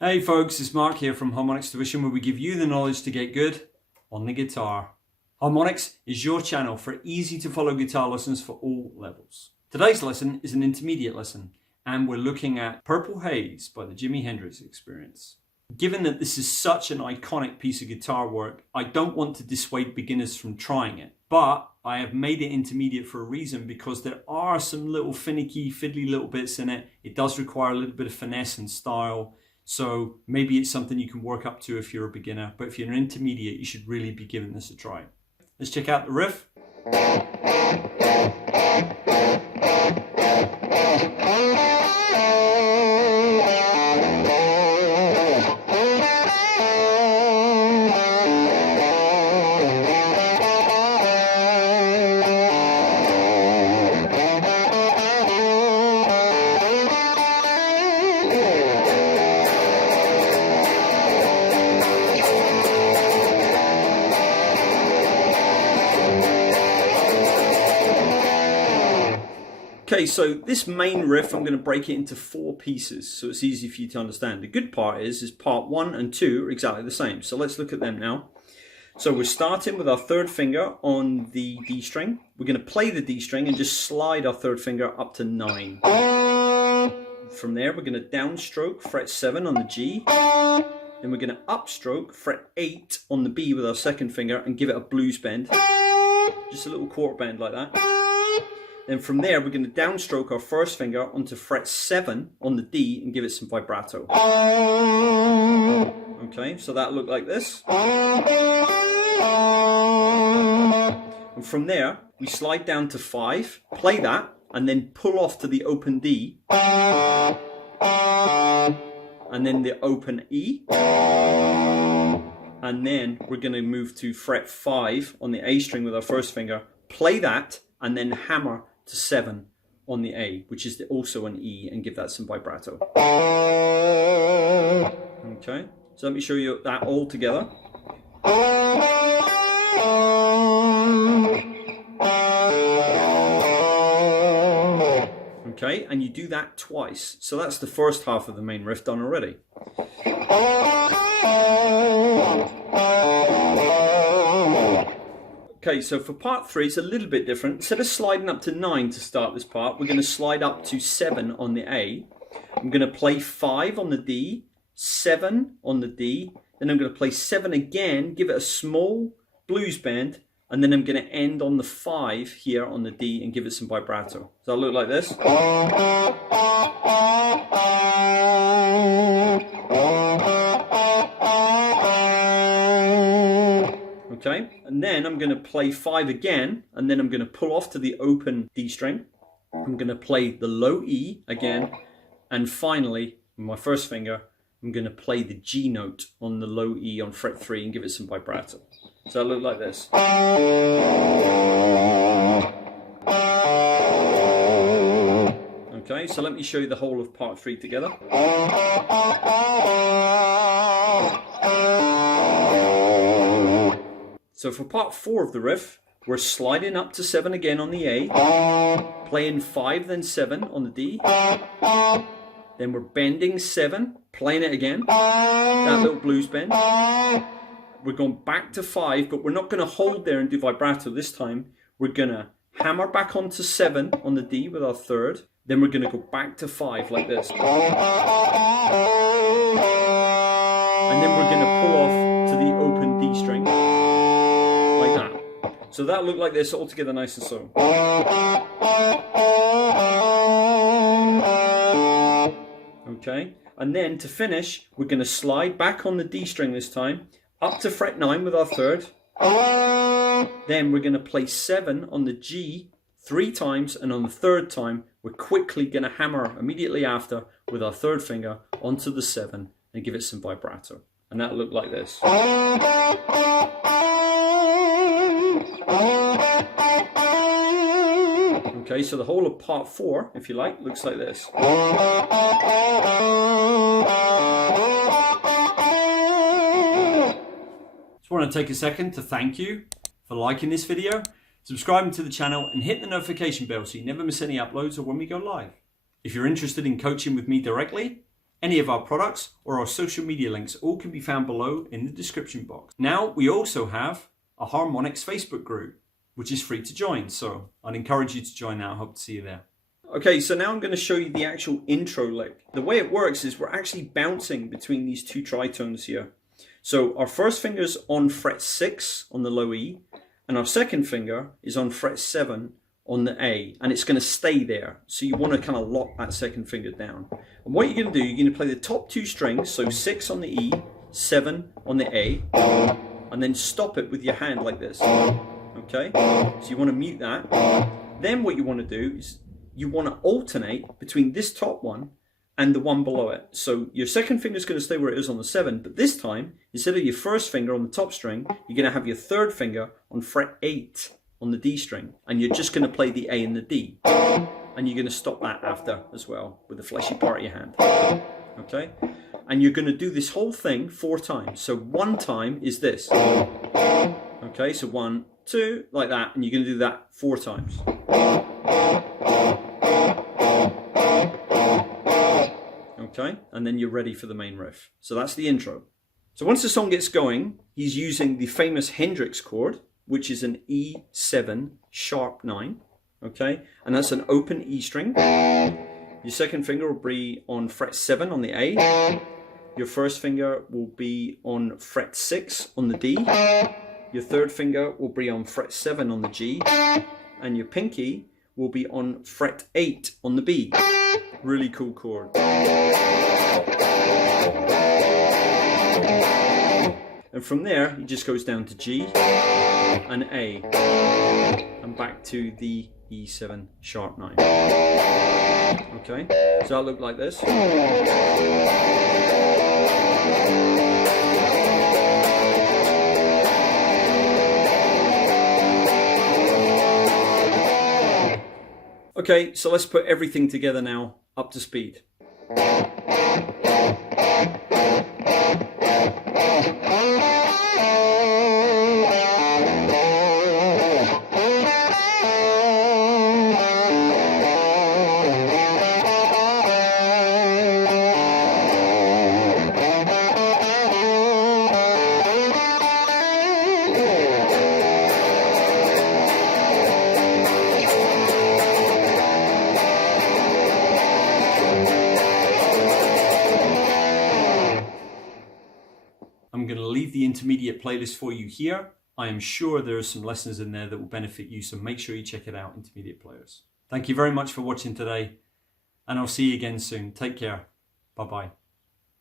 Hey folks, it's Mark here from Harmonix Tuition, where we give you the knowledge to get good on the guitar. Harmonix is your channel for easy to follow guitar lessons for all levels. Today's lesson is an intermediate lesson, and we're looking at Purple Haze by the Jimi Hendrix Experience. Given that this is such an iconic piece of guitar work, I don't want to dissuade beginners from trying it, but I have made it intermediate for a reason, because there are some little finicky, fiddly little bits in it. It does require a little bit of finesse and style. So maybe it's something you can work up to if you're a beginner, but if you're an intermediate, you should really be giving this a try. Let's check out the riff. Okay, so this main riff, I'm going to break it into 4 pieces so it's easy for you to understand. The good part is part 1 and 2 are exactly the same. So let's look at them now. So we're starting with our third finger on the D string. We're going to play the D string and just slide our third finger up to 9. From there, we're going to downstroke fret 7 on the G. Then we're going to upstroke fret 8 on the B with our second finger and give it a blues bend. Just a little quarter bend like that. Then from there, we're going to downstroke our first finger onto fret 7 on the D and give it some vibrato. Okay, so that'll look like this. And from there, we slide down to 5, play that, and then pull off to the open D. And then the open E. And then we're going to move to fret 5 on the A string with our first finger, play that, and then hammer to 7 on the A, which is also an E, and give that some vibrato. Okay, so let me show you that all together. Okay, and you do that twice. So that's the first half of the main riff done already. Okay, so for part 3, it's a little bit different. Instead of sliding up to 9 to start this part, we're going to slide up to 7 on the A. I'm going to play 5 on the D, 7 on the D, then I'm going to play 7 again, give it a small blues bend, and then I'm going to end on the 5 here on the D and give it some vibrato. So it'll look like this. Okay, and then I'm going to play 5 again, and then I'm going to pull off to the open D string. I'm going to play the low E again, and finally, with my first finger, I'm going to play the G note on the low E on fret 3 and give it some vibrato. So it'll look like this. Okay, so let me show you the whole of part 3 together. So for part 4 of the riff, we're sliding up to 7 again on the A, playing 5 then 7 on the D, then we're bending 7, playing it again, that little blues bend. We're going back to 5, but we're not going to hold there and do vibrato this time. We're going to hammer back onto 7 on the D with our third, then we're going to go back to 5 like this. And then we're going to pull off to the open D string. Like that. So that'll look like this all together nice and slow. Okay, and then to finish, we're going to slide back on the D string this time, up to fret 9 with our third. Then we're going to play 7 on the G 3 times, and on the third time, we're quickly going to hammer immediately after with our third finger onto the 7 and give it some vibrato. And that'll look like this. Okay, so the whole of part 4, if you like, looks like this. Just want to take a second to thank you for liking this video, subscribing to the channel, and hit the notification bell so you never miss any uploads or when we go live. If you're interested in coaching with me directly, Any of our products or our social media links all can be found below in the description box. Now we also have a Harmonix Facebook group, which is free to join, so I'd encourage you to join that. I hope to see you there. Okay, so now I'm going to show you the actual intro lick. The way it works is we're actually bouncing between these two tritones here. So our first finger is on fret 6 on the low E, and our second finger is on fret 7 on the A, and it's going to stay there. So you want to kind of lock that second finger down. And what you're going to do, you're going to play the top two strings, so 6 on the E, 7 on the A, and then stop it with your hand like this. Okay, so you want to mute that. Then what you want to do is you want to alternate between this top one and the one below it. So your second finger is going to stay where it is on the 7, but this time, instead of your first finger on the top string, you're going to have your third finger on fret 8 on the D string, and you're just going to play the A and the D, and you're going to stop that after as well with the fleshy part of your hand. Okay, and you're going to do this whole thing 4 times. So one time is this. Okay, so 1, 2, like that, and you're going to do that 4 times. Okay, and then you're ready for the main riff. So that's the intro. So once the song gets going, he's using the famous Hendrix chord, which is an E7 sharp 9. Okay, and that's an open E string. Your second finger will be on fret 7 on the A. Your first finger will be on fret 6 on the D. Your third finger will be on fret 7 on the G. And your pinky will be on fret 8 on the B. Really cool chord. And from there, he just goes down to G and A, and back to the E7 sharp 9. Okay, so that'll look like this. Okay, so let's put everything together now, up to speed. I'm going to leave the intermediate playlist for you here. I am sure there are some lessons in there that will benefit you, so make sure you check it out, intermediate players. Thank you very much for watching today, and I'll see you again soon. Take care. Bye-bye.